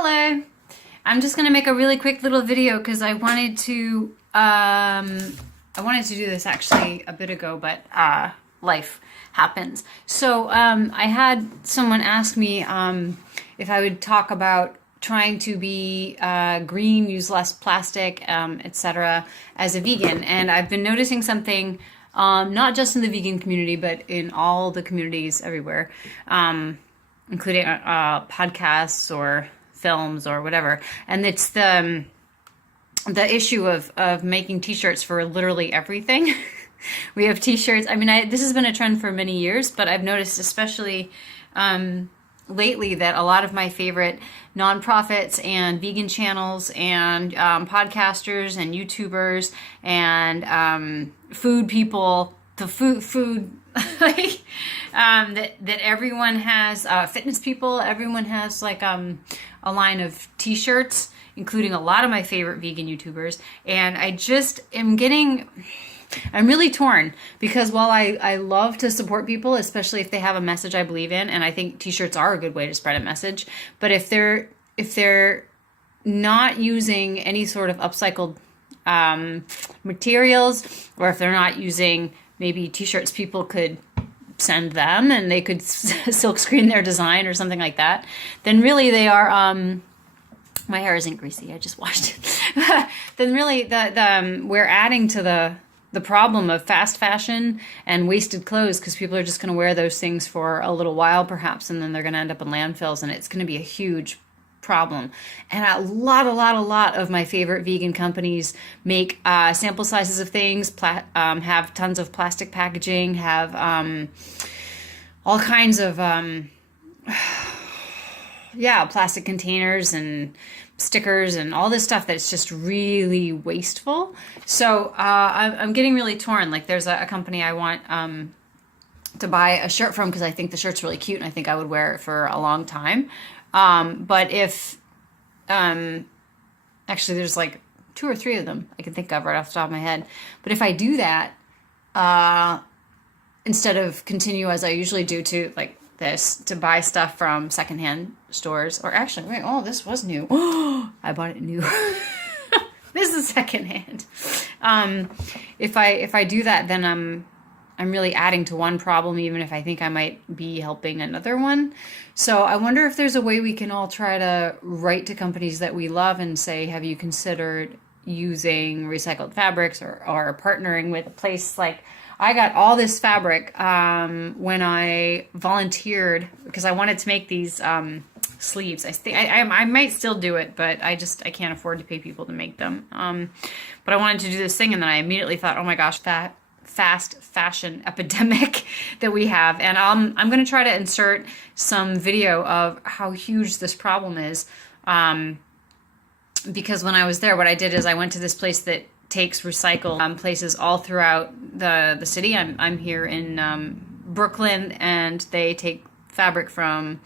Hello. I'm just gonna make a really quick little video because I wanted to do this actually a bit ago, but life happens. So I had someone ask me if I would talk about trying to be green, use less plastic, etc. as a vegan, and I've been noticing something. Not just in the vegan community, but in all the communities everywhere, including podcasts or films or whatever. And it's the issue of making t-shirts for literally everything. We have t-shirts. I mean, this has been a trend for many years, but I've noticed especially lately that a lot of my favorite nonprofits and vegan channels and podcasters and YouTubers and food people, the food like that everyone has, fitness people, everyone has like a line of t-shirts, including a lot of my favorite vegan YouTubers. And I just am I'm really torn because while I love to support people, especially if they have a message I believe in, and I think t-shirts are a good way to spread a message, but if they're not using any sort of upcycled materials, or if they're not using maybe t-shirts people could send them and they could silk screen their design or something like that, then really they are my hair isn't greasy, I just washed it. Then really we're adding to the problem of fast fashion and wasted clothes, because people are just going to wear those things for a little while perhaps, and then they're going to end up in landfills, and it's going to be a huge problem. And a lot of my favorite vegan companies make sample sizes of things, have tons of plastic packaging, have all kinds of plastic containers and stickers and all this stuff that's just really wasteful. So I'm getting really torn. Like there's a company I want to buy a shirt from because I think the shirt's really cute and I think I would wear it for a long time. But if actually there's like 2 or 3 of them I can think of right off the top of my head. But if I do that, instead of continue as I usually do to like this, to buy stuff from secondhand stores, or actually, wait, oh, this was new. I bought it new. This is secondhand. If I do that, then I'm really adding to one problem, even if I think I might be helping another one. So I wonder if there's a way we can all try to write to companies that we love and say, have you considered using recycled fabrics or partnering with a place like, I got all this fabric when I volunteered because I wanted to make these sleeves. I think I might still do it, but I can't afford to pay people to make them. But I wanted to do this thing, and then I immediately thought, oh my gosh, that fast fashion epidemic that we have. And I'm going to try to insert some video of how huge this problem is. Because when I was there, what I did is I went to this place that takes recycled places all throughout the city. I'm here in Brooklyn, and they take fabric from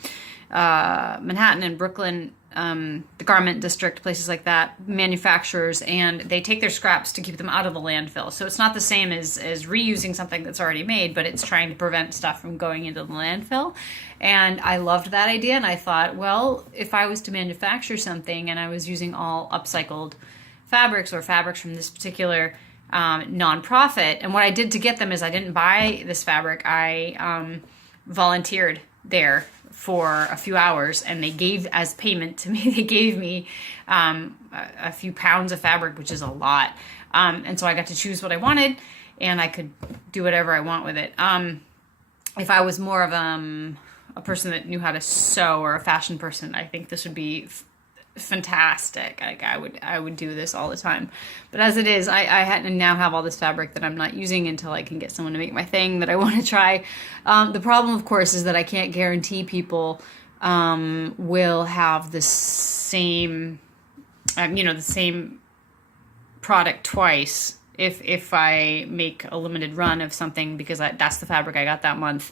Manhattan and Brooklyn, the garment district, places like that, manufacturers, and they take their scraps to keep them out of the landfill. So it's not the same as reusing something that's already made, but it's trying to prevent stuff from going into the landfill. And I loved that idea, and I thought, well, if I was to manufacture something and I was using all upcycled fabrics or fabrics from this particular nonprofit, and what I did to get them is I didn't buy this fabric. I volunteered there for a few hours, and they gave as payment to me. They gave me a few pounds of fabric, which is a lot, and so I got to choose what I wanted, and I could do whatever I want with it. If I was more of a person that knew how to sew or a fashion person, I think this would be fantastic. Like I would do this all the time, but as it is, I now have all this fabric that I'm not using until I can get someone to make my thing that I want to try. The problem, of course, is that I can't guarantee people will have the same the same product twice if I make a limited run of something, because that's the fabric I got that month.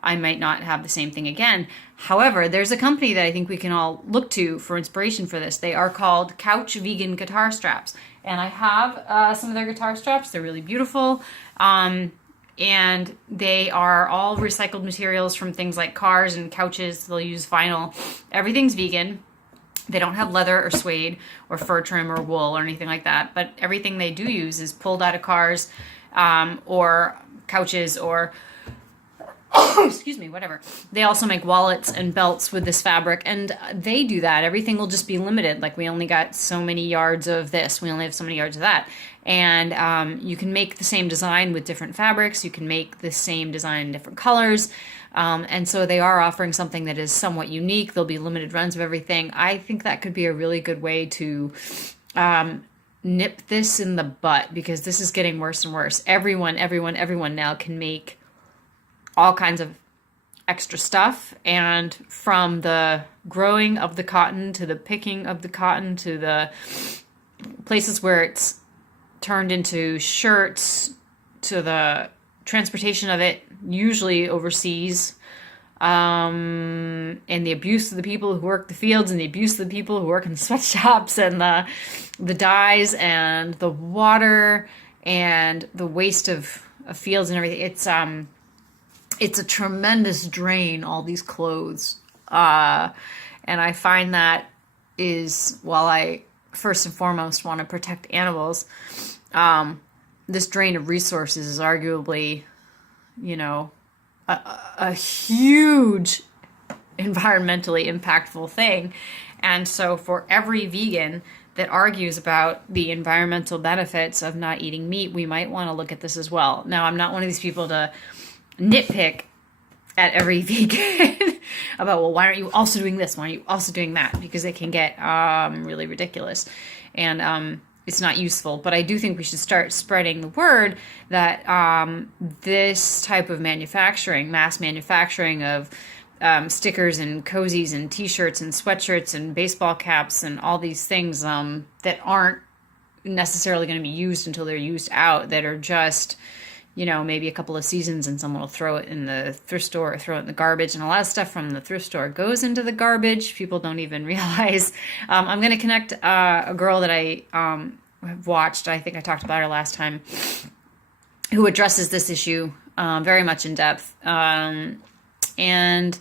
I might not have the same thing again. However, there's a company that I think we can all look to for inspiration for this. They are called Couch Vegan Guitar Straps. And I have some of their guitar straps. They're really beautiful. And they are all recycled materials from things like cars and couches. They'll use vinyl. Everything's vegan. They don't have leather or suede or fur trim or wool or anything like that, but everything they do use is pulled out of cars, or couches, or excuse me, whatever. They also make wallets and belts with this fabric, and they do that. Everything will just be limited. Like, we only got so many yards of this, we only have so many yards of that. And you can make the same design with different fabrics. You can make the same design in different colors. And so they are offering something that is somewhat unique. There'll be limited runs of everything. I think that could be a really good way to nip this in the butt, because this is getting worse and worse. Everyone now can make all kinds of extra stuff, and from the growing of the cotton to the picking of the cotton to the places where it's turned into shirts to the transportation of it, usually overseas, and the abuse of the people who work the fields, and the abuse of the people who work in sweatshops, and the dyes and the water and the waste of fields and everything. It's a tremendous drain, all these clothes. And I find that is, while I first and foremost want to protect animals, this drain of resources is arguably, a huge environmentally impactful thing. And so for every vegan that argues about the environmental benefits of not eating meat, we might want to look at this as well. Now, I'm not one of these people to nitpick at every vegan about, well, why aren't you also doing this? Why aren't you also doing that? Because it can get really ridiculous, and it's not useful. But I do think we should start spreading the word that this type of manufacturing, mass manufacturing of stickers and cozies and t-shirts and sweatshirts and baseball caps and all these things that aren't necessarily going to be used until they're used out, that are just, maybe a couple of seasons, and someone will throw it in the thrift store or throw it in the garbage. And a lot of stuff from the thrift store goes into the garbage. People don't even realize. I'm going to connect a girl that I have watched. I think I talked about her last time, who addresses this issue very much in depth. And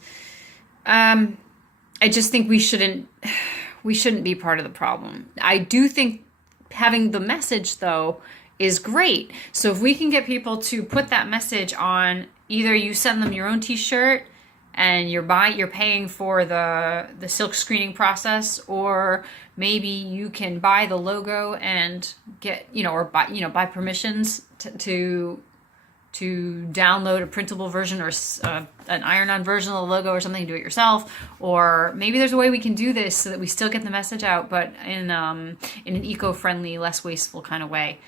I just think we shouldn't be part of the problem. I do think having the message, though, is great. So if we can get people to put that message on, either you send them your own t-shirt and you're paying for the silk screening process, or maybe you can buy the logo and get, or buy permissions to download a printable version, or an iron-on version of the logo, or something, do it yourself. Or maybe there's a way we can do this so that we still get the message out, but in an eco-friendly, less wasteful kind of way.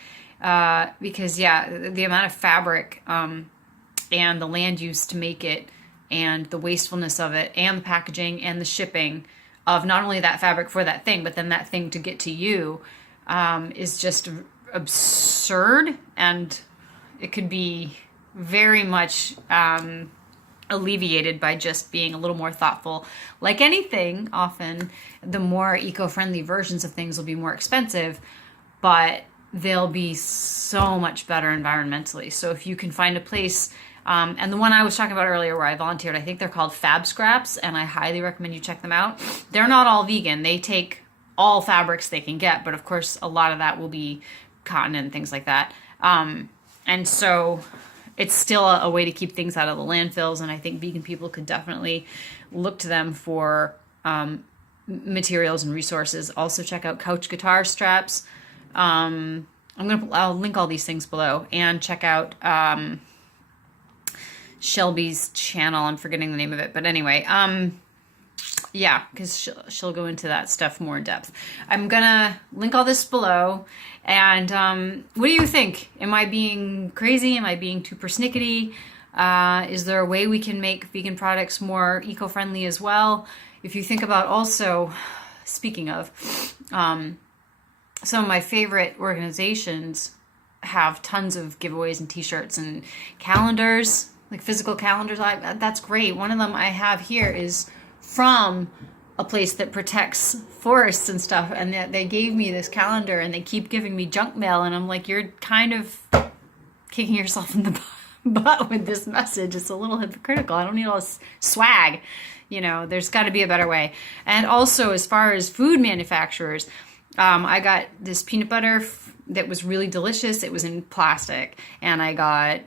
Because the amount of fabric and the land use to make it, and the wastefulness of it, and the packaging and the shipping of not only that fabric for that thing, but then that thing to get to you, is just absurd. And it could be very much alleviated by just being a little more thoughtful. Like anything, often the more eco-friendly versions of things will be more expensive, but they'll be so much better environmentally. So if you can find a place, and the one I was talking about earlier where I volunteered, I think they're called Fabscraps, and I highly recommend you check them out. They're not all vegan. They take all fabrics they can get, but of course a lot of that will be cotton and things like that. And so it's still a way to keep things out of the landfills, and I think vegan people could definitely look to them for materials and resources. Also check out couch guitar straps. I'll link all these things below, and check out Shelby's channel. I'm forgetting the name of it, but anyway, because she'll go into that stuff more in depth. I'm gonna link all this below. And what do you think? Am I being crazy? Am I being too persnickety? Is there a way we can make vegan products more eco-friendly as well? If you think about, also, speaking of, some of my favorite organizations have tons of giveaways and t-shirts and calendars, like physical calendars. That's great. One of them I have here is from a place that protects forests and stuff, and they gave me this calendar, and they keep giving me junk mail, and I'm like, you're kind of kicking yourself in the But with this message, it's a little hypocritical. I don't need all this swag. You know, there's got to be a better way. And also, as far as food manufacturers, I got this peanut butter that was really delicious. It was in plastic. And I got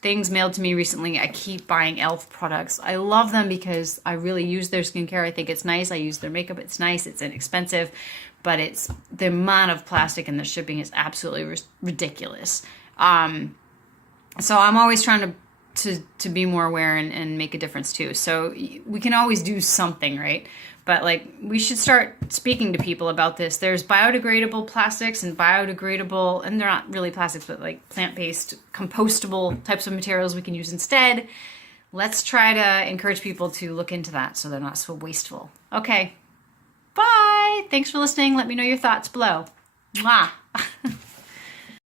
things mailed to me recently. I keep buying e.l.f. products. I love them because I really use their skincare. I think it's nice. I use their makeup. It's nice. It's inexpensive. But it's the amount of plastic in the shipping is absolutely ridiculous. So I'm always trying to be more aware and make a difference too. So we can always do something, right? But like, we should start speaking to people about this. There's biodegradable plastics and biodegradable, and they're not really plastics, but like plant-based, compostable types of materials we can use instead. Let's try to encourage people to look into that so they're not so wasteful. Okay, bye. Thanks for listening. Let me know your thoughts below. Mwah.